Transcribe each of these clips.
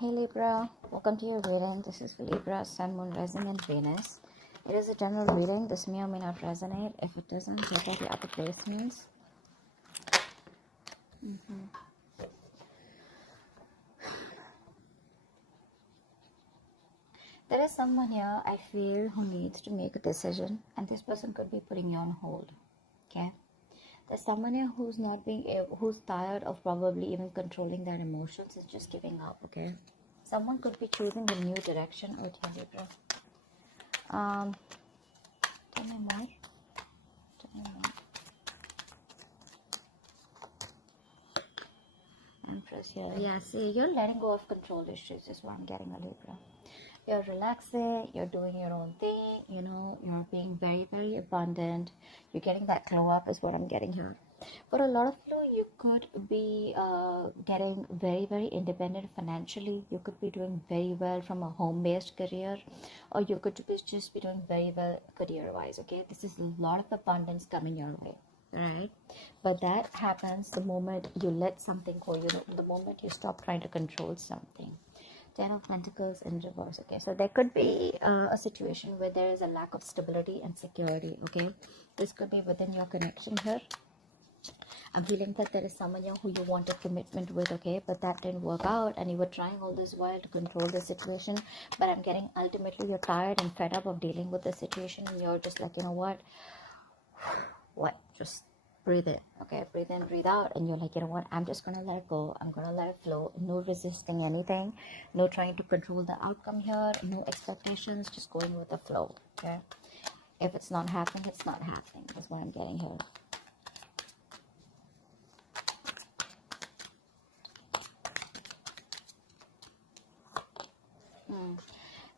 Hey Libra, welcome to your reading. This is for Libra, Sun, Moon, Rising, and Venus. It is a general reading. This may or may not resonate. If it doesn't, check out the upper placements. There is someone here, I feel, who needs to make a decision, and this person could be putting you on hold. Okay? There's someone here who's not being able, who's tired of probably even controlling their emotions and just giving up. Okay? Someone could be choosing a new direction. Oh, dear Libra. Tell me more. Tell me more. Empress here. Yeah, see, you're letting go of control issues is what I'm getting, a Libra. You're relaxing, you're doing your own thing, you know, you're being very, very abundant. You're getting that glow up is what I'm getting here. For a lot of you could be getting very, very independent financially. You could be doing very well from a home-based career, or you could just be doing very well career-wise, okay? This is a lot of abundance coming your way, right? But that happens the moment you let something go, you know, the moment you stop trying to control something. Ten of Pentacles in reverse. Okay, so there could be a situation where there is a lack of stability and security. Okay, this could be within your connection here. I'm feeling that there is someone here who you wanted commitment with, okay, but that didn't work out, and you were trying all this while to control the situation. But I'm getting ultimately you're tired and fed up of dealing with the situation, and you're just like, you know what, just breathe in, okay, breathe in, breathe out, and you're like, you know what, I'm just gonna let it go, I'm gonna let it flow. No resisting anything, no trying to control the outcome here, no expectations, just going with the flow. Okay, if it's not happening, it's not happening. That's what I'm getting here.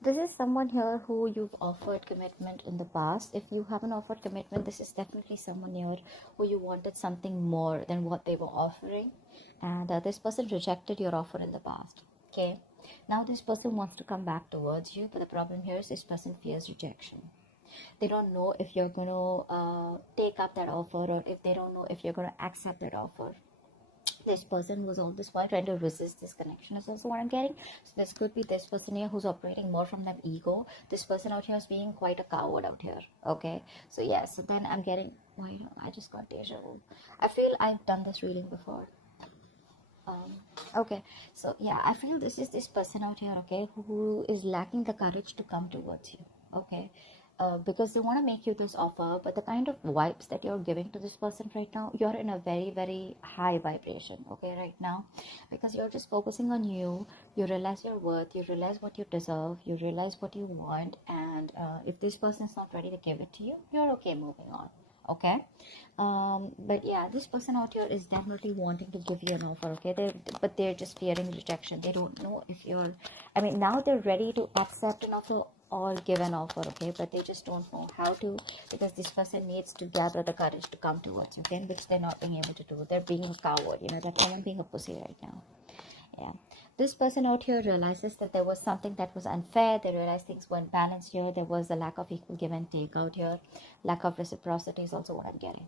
This is someone here who you've offered commitment in the past. If you haven't offered commitment, this is definitely someone here who you wanted something more than what they were offering. And this person rejected your offer in the past. Okay. Now this person wants to come back towards you. But the problem here is this person fears rejection. They don't know if you're going to take up that offer, or if they don't know if you're going to accept that offer. This person was all this while trying to resist this connection is also what I'm getting. So this could be this person here who's operating more from that ego. This person out here is being quite a coward out here. Okay, so yeah, so then I'm getting, I just got deja vu. I feel I've done this reading before. Okay, so yeah, I feel this is this person out here, okay, who is lacking the courage to come towards you. Okay, because they want to make you this offer, but the kind of vibes that you're giving to this person right now, you're in a very, very high vibration, okay, right now, because you're just focusing on you. You realize your worth, you realize what you deserve, you realize what you want, and if this person is not ready to give it to you, you're okay moving on. Okay, but yeah, this person out here is definitely wanting to give you an offer, okay, but they're just fearing rejection. They don't know if you're, now they're ready to accept an offer or give an offer, okay, but they just don't know how to, because this person needs to gather the courage to come towards you, okay, which they're not being able to do. They're being a coward, you know, they're someone being a pussy right now. Yeah, this person out here realizes that there was something that was unfair. They realize things weren't balanced here. There was a lack of equal give and take out here. Lack of reciprocity is also what I'm getting.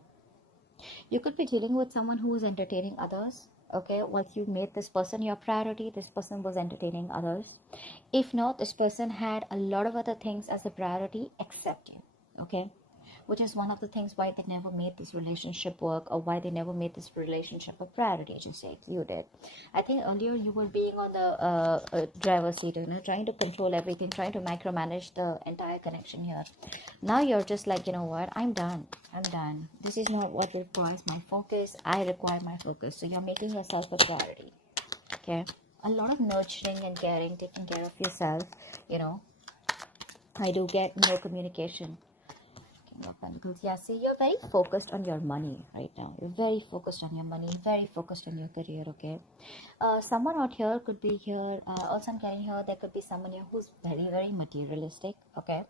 You could be dealing with someone who is entertaining others. Okay, once you made this person your priority, this person was entertaining others. If not, this person had a lot of other things as a priority except you. Okay, which is one of the things why they never made this relationship work, or why they never made this relationship a priority, just like you did. I think earlier you were being on the driver's seat, you know, trying to control everything, trying to micromanage the entire connection here. Now you're just like, you know what, I'm done. This is not what requires my focus. I require my focus. So you're making yourself a priority. Okay, a lot of nurturing and caring, taking care of yourself, you know. I do get no communication. Of Pentacles. Yeah, see, you're very focused on your money right now. You're very focused on your money, very focused on your career, okay? Someone out here could be here. Also, I'm getting here, there could be someone here who's very, very materialistic, okay?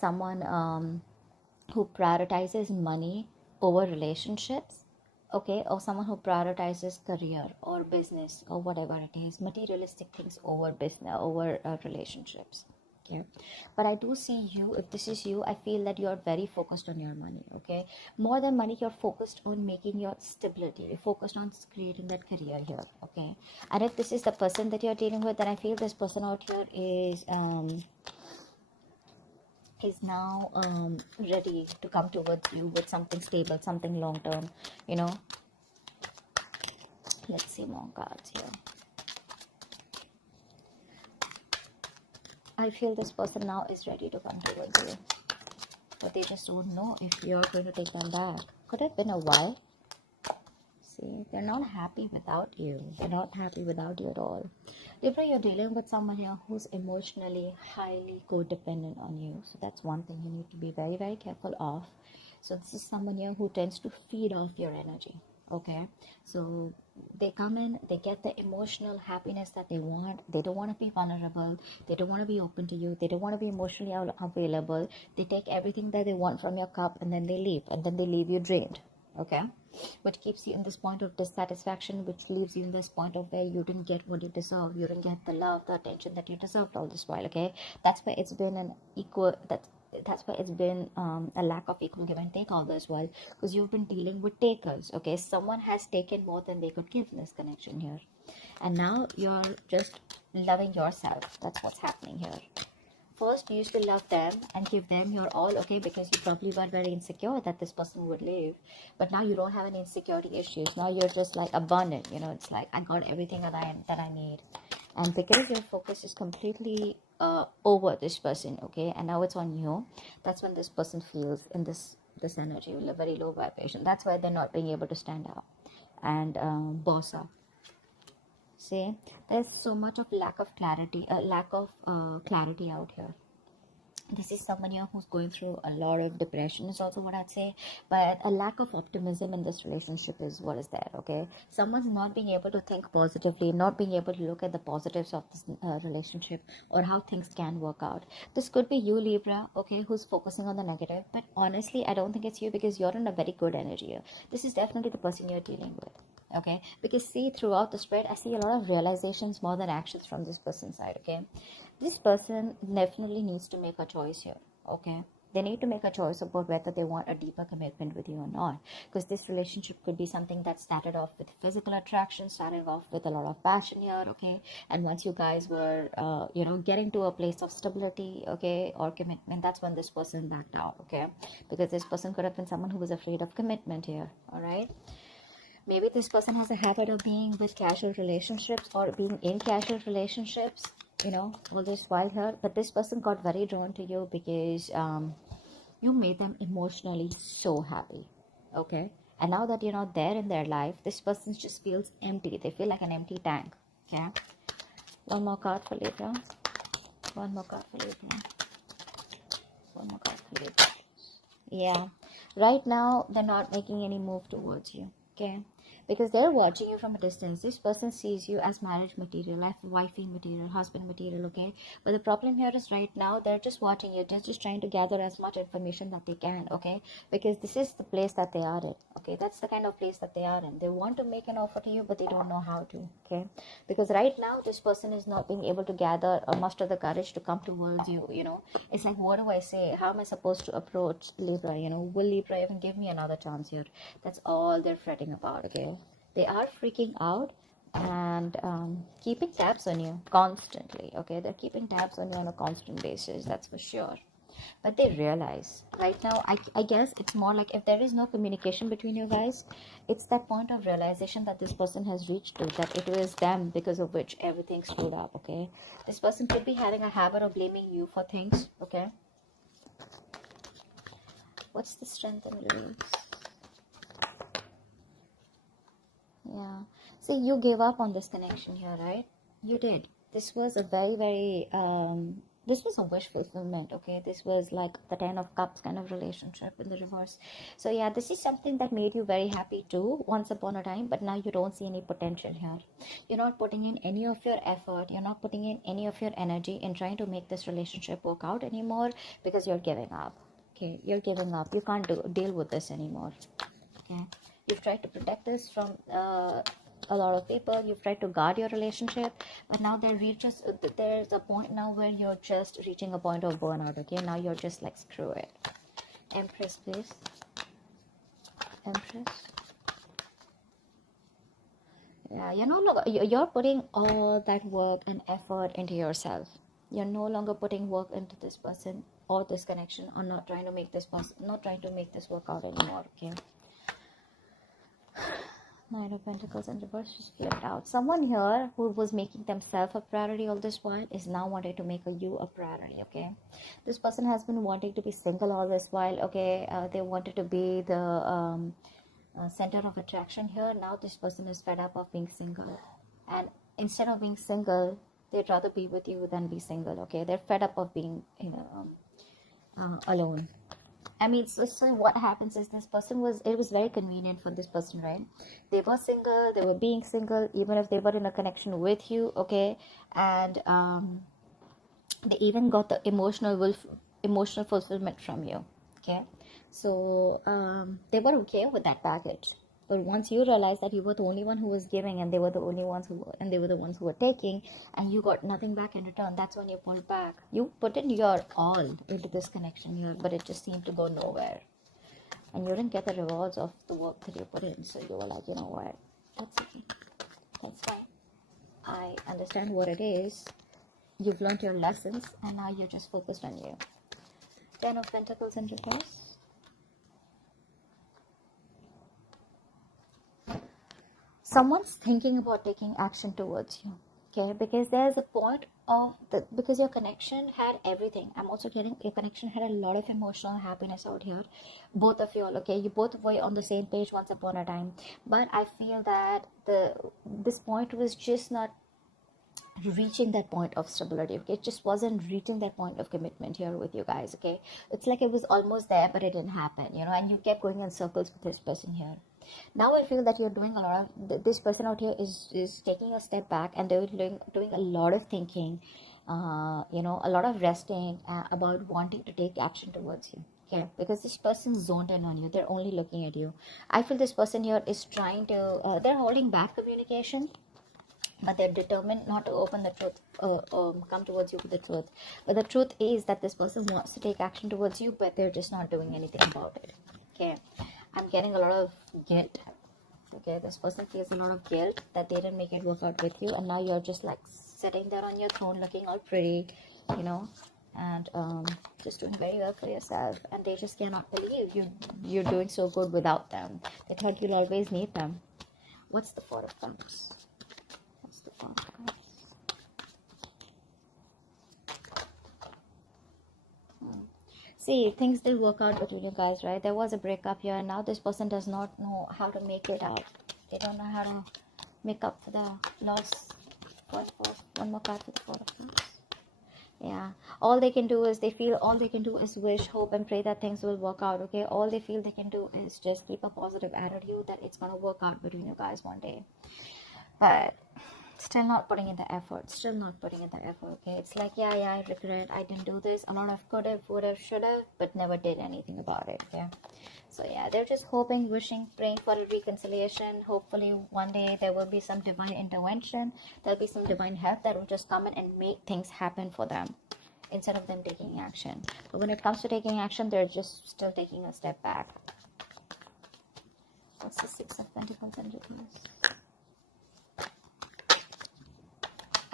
Someone who prioritizes money over relationships, okay? Or someone who prioritizes career or business or whatever it is, materialistic things over business, over relationships, okay? But I do see you, if this is you, I feel that you're very focused on your money, okay? More than money, you're focused on making your stability. You're focused on creating that career here, okay? And if this is the person that you're dealing with, then I feel this person out here is now ready to come towards you with something stable, something long term, you know. Let's see more cards here. I feel this person now is ready to come towards you, but they just don't know if you're going to take them back. Could have been a while. See, they're not happy without you. They're not happy without you at all. Libra, you're dealing with someone here who's emotionally highly codependent on you. So that's one thing you need to be very, very careful of. So this is someone here who tends to feed off your energy. Okay, so they come in, they get the emotional happiness that they want. They don't want to be vulnerable. They don't want to be open to you. They don't want to be emotionally available. They take everything that they want from your cup and then they leave. And then they leave you drained. Okay, which keeps you in this point of dissatisfaction, which leaves you in this point of where you didn't get what you deserve. You didn't get the love, the attention that you deserved all this while. Okay, that's why it's been an equal, that's why it's been a lack of equal give and take all this while, because you've been dealing with takers. Okay, someone has taken more than they could give in this connection here, and now you're just loving yourself. That's what's happening here. First, you used to love them and give them your all, okay, because you probably were very insecure that this person would leave. But now you don't have any insecurity issues. Now you're just like abundant, you know. It's like, I got everything that I need. And because your focus is completely over this person, okay, and now it's on you, that's when this person feels in this energy, a very low vibration. That's why they're not being able to stand out and boss up. See, there's so much of lack of clarity out here. This is someone here who's going through a lot of depression is also what I'd say, but a lack of optimism in this relationship is what is there, okay? Someone's not being able to think positively, not being able to look at the positives of this relationship or how things can work out. This could be you, Libra, okay, who's focusing on the negative, but honestly, I don't think it's you, because you're in a very good energy here. This is definitely the person you're dealing with. Okay, because see, throughout the spread, I see a lot of realizations more than actions from this person's side. Okay, this person definitely needs to make a choice here. Okay, they need to make a choice about whether they want a deeper commitment with you or not, because this relationship could be something that started off with physical attraction, started off with a lot of passion here. Okay, and once you guys were getting to a place of stability, okay, or commitment, that's when this person backed out. Okay, because this person could have been someone who was afraid of commitment here. All right, maybe this person has a habit of being with casual relationships or being in casual relationships, all this while here. But this person got very drawn to you because you made them emotionally so happy. Okay, and now that you're not there in their life, this person just feels empty. They feel like an empty tank. Okay, one more card for Libra. One more card for Libra. One more card for Libra. Yeah, right now they're not making any move towards you. Okay, because they're watching you from a distance. This person sees you as marriage material, wifey material, husband material. Okay, but the problem here is right now they're just watching you. They're just trying to gather as much information that they can. Okay, because this is the place that they are in. Okay, that's the kind of place that they are in. They want to make an offer to you, but they don't know how to. Okay, because right now this person is not being able to gather or muster the courage to come towards you. It's like, what do I say? How am I supposed to approach Libra? Will Libra even give me another chance here? That's all they're fretting about. Okay, they are freaking out and keeping tabs on you constantly. Okay, they're keeping tabs on you on a constant basis, that's for sure. But they realize right now, I guess it's more like, if there is no communication between you guys, it's that point of realization that this person has reached to, that it was them because of which everything screwed up. Okay, this person could be having a habit of blaming you for things. Okay, what's the strength and release? Yeah, see, you gave up on this connection here, right? You did. This was a very, very this was a wish fulfillment. Okay, this was like the 10 of cups kind of relationship in the reverse. So yeah, this is something that made you very happy too once upon a time, but now you don't see any potential here. You're not putting in any of your effort, you're not putting in any of your energy in trying to make this relationship work out anymore, because you're giving up. Okay, you're giving up. You can't deal with this anymore. Okay, you've tried to protect this from a lot of people. You've tried to guard your relationship, but now there's a point now where you're just reaching a point of burnout. Okay, now you're just like, screw it. Empress, please. Empress. Yeah, you're putting all that work and effort into yourself. You're no longer putting work into this person or this connection, or not trying to make this work out anymore. Okay. Nine of Pentacles in reverse just flipped out. Someone here who was making themselves a priority all this while is now wanting to make you a priority. Okay, this person has been wanting to be single all this while. Okay, they wanted to be the center of attraction here. Now this person is fed up of being single, and instead of being single, they'd rather be with you than be single. Okay, they're fed up of being alone. I mean, so what happens is it was very convenient for this person, right? They were single, they were being single, even if they were in a connection with you, okay? And they even got the emotional fulfillment from you, okay? So they were okay with that package. But once you realize that you were the only one who was giving, and they were the ones who were taking, and you got nothing back in return, that's when you pulled back. You put in your all into this connection here, but it just seemed to go nowhere. And you didn't get the rewards of the work that you put in. So you were like, you know what? That's okay. That's fine. I understand what it is. You've learned your lessons, and now you're just focused on you. 10 of Pentacles in reverse. Someone's thinking about taking action towards you, okay? Because there's a point of because your connection had everything. I'm also getting your connection had a lot of emotional happiness out here. Both of you all, okay? You both were on the same page once upon a time. But I feel that this point was just not reaching that point of stability. Okay, it just wasn't reaching that point of commitment here with you guys. Okay, it's like it was almost there, but it didn't happen, and you kept going in circles with this person here. Now I feel that you're doing a lot of this person out here is taking a step back, and they're doing a lot of thinking, a lot of resting about wanting to take action towards you. Okay, because this person's zoned in on you. They're only looking at you. I feel this person here is trying to they're holding back communication, but they're determined not to open the truth, come towards you with the truth. But the truth is that this person wants to take action towards you, but they're just not doing anything about it. Okay, I'm getting a lot of guilt. Okay, this person feels a lot of guilt that they didn't make it work out with you, and now you're just like sitting there on your throne looking all pretty, and just doing very well for yourself, and they just cannot believe you're doing so good without them. They thought you'll always need them. What's the Four of Cups? See, things did work out between you guys, right? There was a breakup here, and now this person does not know how to make it out. They don't know how to make up for the loss. One more card for the Four of Cups. Yeah, all they can do is wish, hope, and pray that things will work out. Okay, all they feel they can do is just keep a positive attitude that it's gonna work out between you guys one day. But still not putting in the effort. Okay, it's like, yeah, I regret I didn't do this. A lot of could have, would have, should have, but never did anything about it. Yeah, so yeah, they're just hoping, wishing, praying for a reconciliation. Hopefully one day there will be some divine intervention. There'll be some divine help that will just come in and make things happen for them instead of them taking action. But when it comes to taking action, they're just still taking a step back. What's the Six of Pentacles in reverse?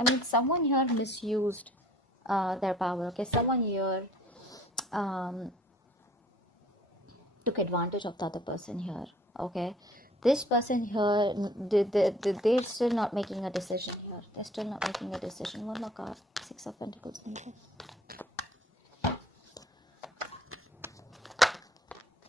I mean, someone here misused their power. Okay, someone here took advantage of the other person here. Okay, this person here, they're still not making a decision here. They're still not making a decision. One more card. Six of Pentacles.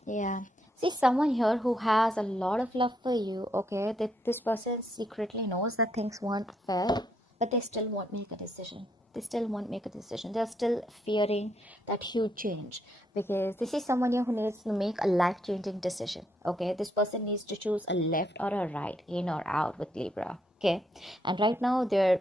Yeah. See, someone here who has a lot of love for you. Okay, that this person secretly knows that things weren't fair, but they still won't make a decision. They're still fearing that huge change, because this is someone here who needs to make a life-changing decision. Okay, this person needs to choose a left or a right, in or out with Libra. Okay, and right now they're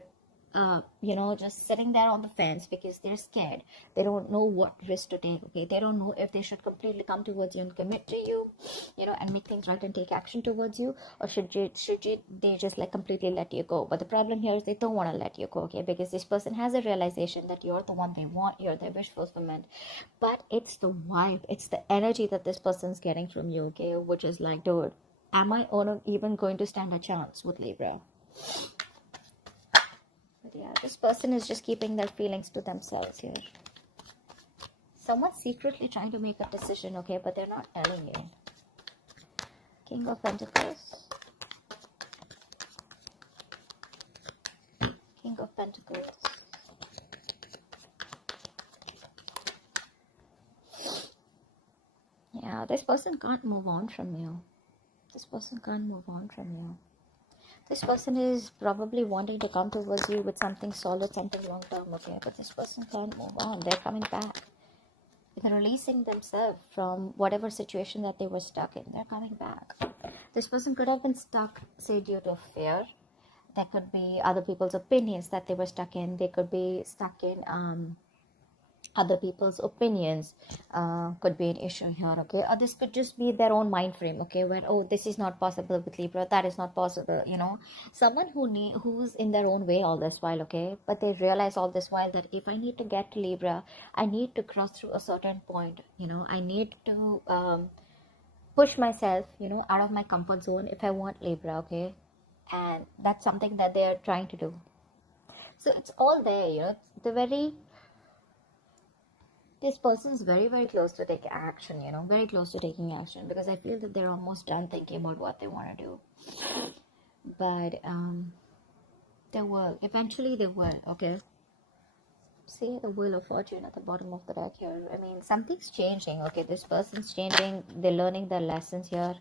just sitting there on the fence because they're scared. They don't know what risk to take. Okay, they don't know if they should completely come towards you and commit to you, and make things right and take action towards you, or they just like completely let you go. But the problem here is they don't want to let you go. Okay, because this person has a realization that you're the one they want, you're their wish fulfillment, but it's the vibe, it's the energy that this person's getting from you. Okay, which is like, dude, am I even going to stand a chance with Libra? But yeah, this person is just keeping their feelings to themselves here. Someone's secretly trying to make a decision, okay, but they're not telling you. King of Pentacles. King of Pentacles. Yeah, this person can't move on from you. This person can't move on from you. This person is probably wanting to come towards you with something solid, something long term, okay? But this person can't move on. They're coming back. They're releasing themselves from whatever situation that they were stuck in. They're coming back. This person could have been stuck, say, due to fear. There could be other people's opinions that they were stuck in. They could be stuck in other people's opinions. Could be an issue here, okay? Or this could just be their own mind frame, okay? Where, oh, this is not possible with Libra, that is not possible, someone who's in their own way all this while, okay? But they realize all this while that if I need to get to Libra, I need to cross through a certain point, I need to push myself, out of my comfort zone if I want Libra, okay? And that's something that they're trying to do. So it's all there, this person is very, very close to take action, very close to taking action, because I feel that they're almost done thinking about what they want to do. But they will. Eventually they will, okay? See the Wheel of Fortune at the bottom of the deck here. I mean, something's changing, okay? This person's changing. They're learning their lessons here.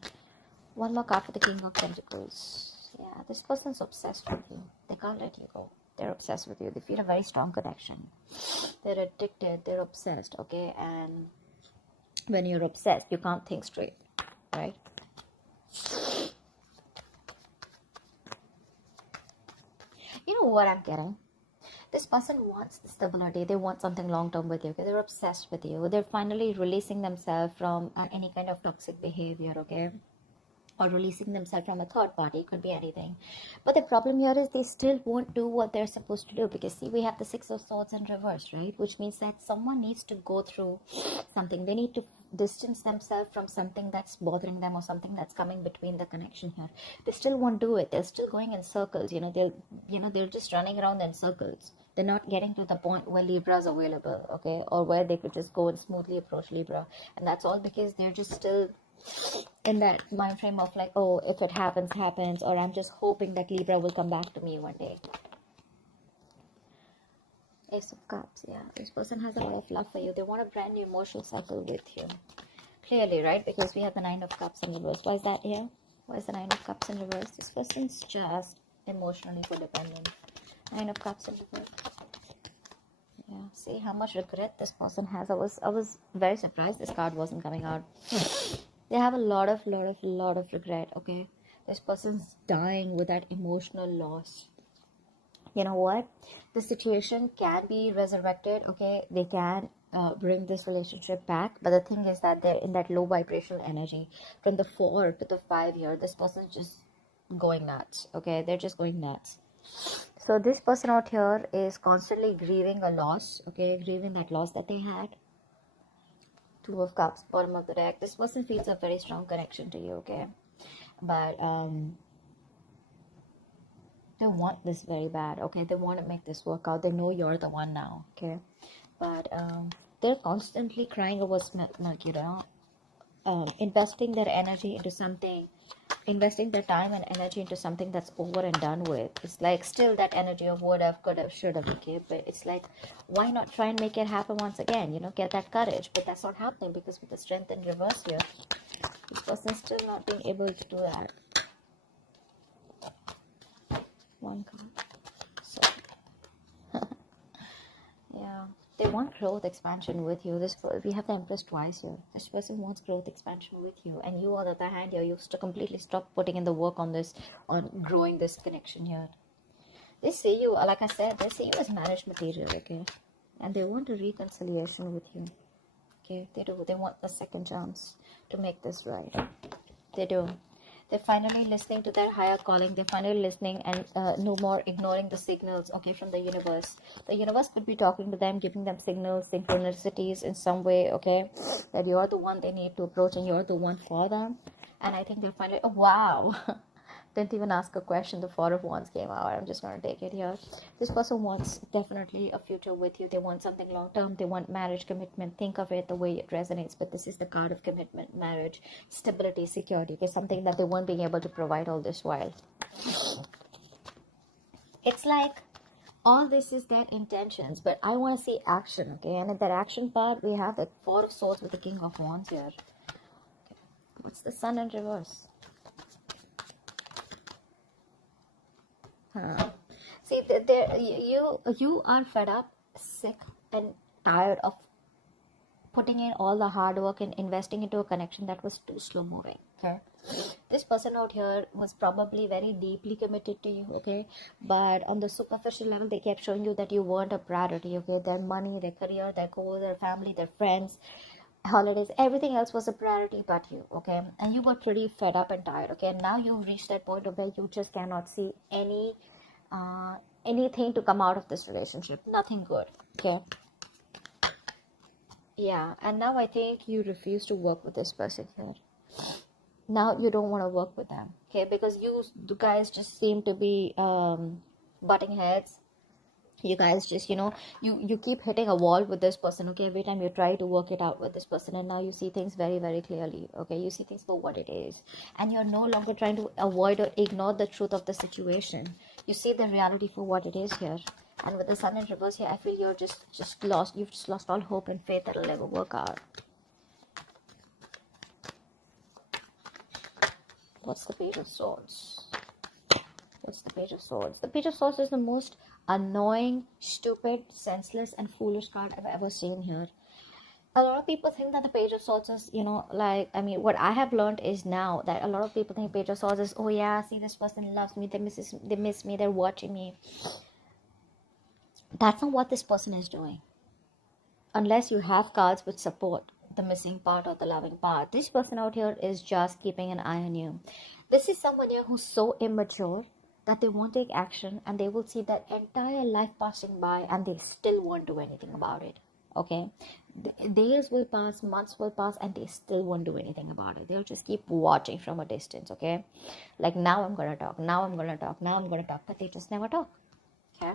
One more card for the King of Pentacles. Yeah, this person's obsessed with you. They can't let you go. They're obsessed with you. They feel a very strong connection. They're addicted. They're obsessed, okay? And when you're obsessed, you can't think straight, right? You know what I'm getting? This person wants the stability. They want something long-term with you, okay? They're obsessed with you. They're finally releasing themselves from any kind of toxic behavior, okay? Or releasing themselves from a third party. It could be anything. But the problem here is they still won't do what they're supposed to do, because see, we have the Six of Swords in reverse, right? Which means that someone needs to go through something. They need to distance themselves from something that's bothering them, or something that's coming between the connection here. They still won't do it. They're still going in circles. They're just running around in circles. They're not getting to the point where Libra is available, okay? Or where they could just go and smoothly approach Libra. And that's all because they're just still in that mind frame of like, oh, if it happens, happens, or I'm just hoping that Libra will come back to me one day. Ace of Cups, yeah. This person has a lot of love for you. They want a brand new emotional cycle with you. Clearly, right? Because we have the Nine of Cups in reverse. Why is that here? Why is the Nine of Cups in reverse? This person's just emotionally codependent. Nine of Cups in reverse. Yeah, see how much regret this person has. I was very surprised this card wasn't coming out. They have a lot of regret, okay? This person's dying with that emotional loss. You know what? The situation can be resurrected, okay? They can bring this relationship back. But the thing is that they're in that low vibrational energy. From the 4 to the 5 year, this person's just going nuts, okay? They're just going nuts. So this person out here is constantly grieving a loss, okay? Grieving that loss that they had. Two of Cups, bottom of the deck. This person feels a very strong connection to you, okay? But they want this very bad, okay? They want to make this work out. They know you're the one now, okay? But they're constantly crying over milk, investing their energy into something, investing their time and energy into something that's over and done with. It's like still that energy of would have, could have, should have, okay? But it's like, why not try and make it happen once again, get that courage? But that's not happening because with the Strength in reverse here, this person's still not being able to do that. One card. So yeah, they want growth expansion with you. We have the Empress twice here. This person wants growth expansion with you, and you on the other hand here, you completely stop putting in the work on growing this connection here. They see you, like I said, they see you as marriage material, okay? And they want a reconciliation with you, okay? They do. They want the second chance to make this right. They do. They're finally listening to their higher calling. They're finally listening and no more ignoring the signals, okay, from the universe. The universe could be talking to them, giving them signals, synchronicities in some way, okay, that you're the one they need to approach and you're the one for them. And I think they're finally, oh, wow. Didn't even ask a question. The Four of Wands came out. I'm just going to take it here. This person wants definitely a future with you. They want something long term. They want marriage, commitment. Think of it the way it resonates. But this is the card of commitment, marriage, stability, security. Okay, something that they weren't being able to provide all this while. It's like all this is their intentions, but I want to see action, okay? And in that action part, we have the Four of Swords with the King of Wands here. Okay. What's the Sun in reverse? See, you are fed up, sick, and tired of putting in all the hard work and investing into a connection that was too slow moving. Okay, this person out here was probably very deeply committed to you. Okay, but on the superficial level, they kept showing you that you weren't a priority. Okay, their money, their career, their goals, their family, their friends, holidays, everything else was a priority but you. Okay, and you were pretty fed up and tired. Okay, and now you've reached that point where you just cannot see anything to come out of this relationship. Nothing good. Okay, yeah, and now I think you refuse to work with this person here. Now you don't want to work with them, okay, because you guys just seem to be butting heads. You guys just, you keep hitting a wall with this person, okay? Every time you try to work it out with this person, and now you see things very, very clearly, okay? You see things for what it is, and you're no longer trying to avoid or ignore the truth of the situation. You see the reality for what it is here. And with the Sun in reverse here, I feel you're just lost. You've just lost all hope and faith that it'll ever work out. What's the Page of Swords? What's the Page of Swords? The Page of Swords is the most annoying, stupid, senseless, and foolish card I've ever seen here. A lot of people think that the Page of Swords is, what I have learned is now that a lot of people think Page of Swords is, oh yeah, see, this person loves me, they miss me, they're watching me. That's not what this person is doing. Unless you have cards which support the missing part or the loving part. This person out here is just keeping an eye on you. This is someone here who's so immature that they won't take action, and they will see that entire life passing by and they still won't do anything about it. Okay, days will pass, months will pass, and they still won't do anything about it. They'll just keep watching from a distance. Okay, like, now I'm gonna talk, now I'm gonna talk, now I'm gonna talk, but they just never talk. Okay,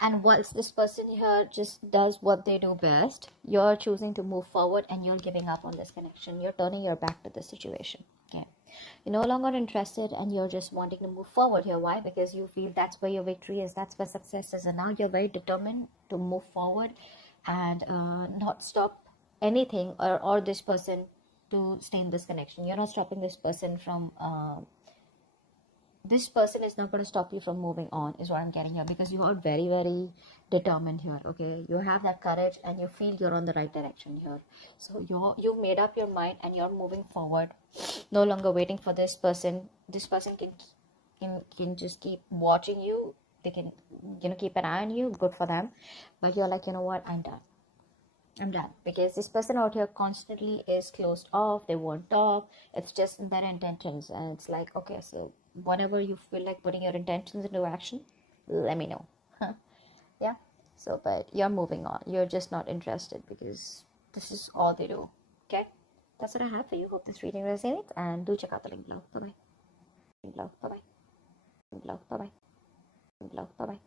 and once this person here just does what they do best, you're choosing to move forward and you're giving up on this connection. You're turning your back to the situation. Okay, you're no longer interested and you're just wanting to move forward here. Why? Because you feel that's where your victory is, that's where success is, and now you're very determined to move forward and not stop anything or this person to stay in this connection. You're not stopping this person from this person is not going to stop you from moving on, is what I'm getting here, because you are very, very determined here. Okay, you have that courage and you feel you're on the right direction here. So you've made up your mind and you're moving forward, no longer waiting for this person. This person can just keep watching you. They can keep an eye on you. Good for them. But you're like, you know what, I'm done, because this person out here constantly is closed off. They won't talk. It's just in their intentions, and it's like, okay, so whenever you feel like putting your intentions into action, let me know. Yeah, so, but you're moving on. You're just not interested because this is all they do. Okay, that's what I have for you. Hope this reading resonates, and do check out the link below. Bye bye. Link below. Bye bye. Link below. Bye bye. Link below. Bye bye.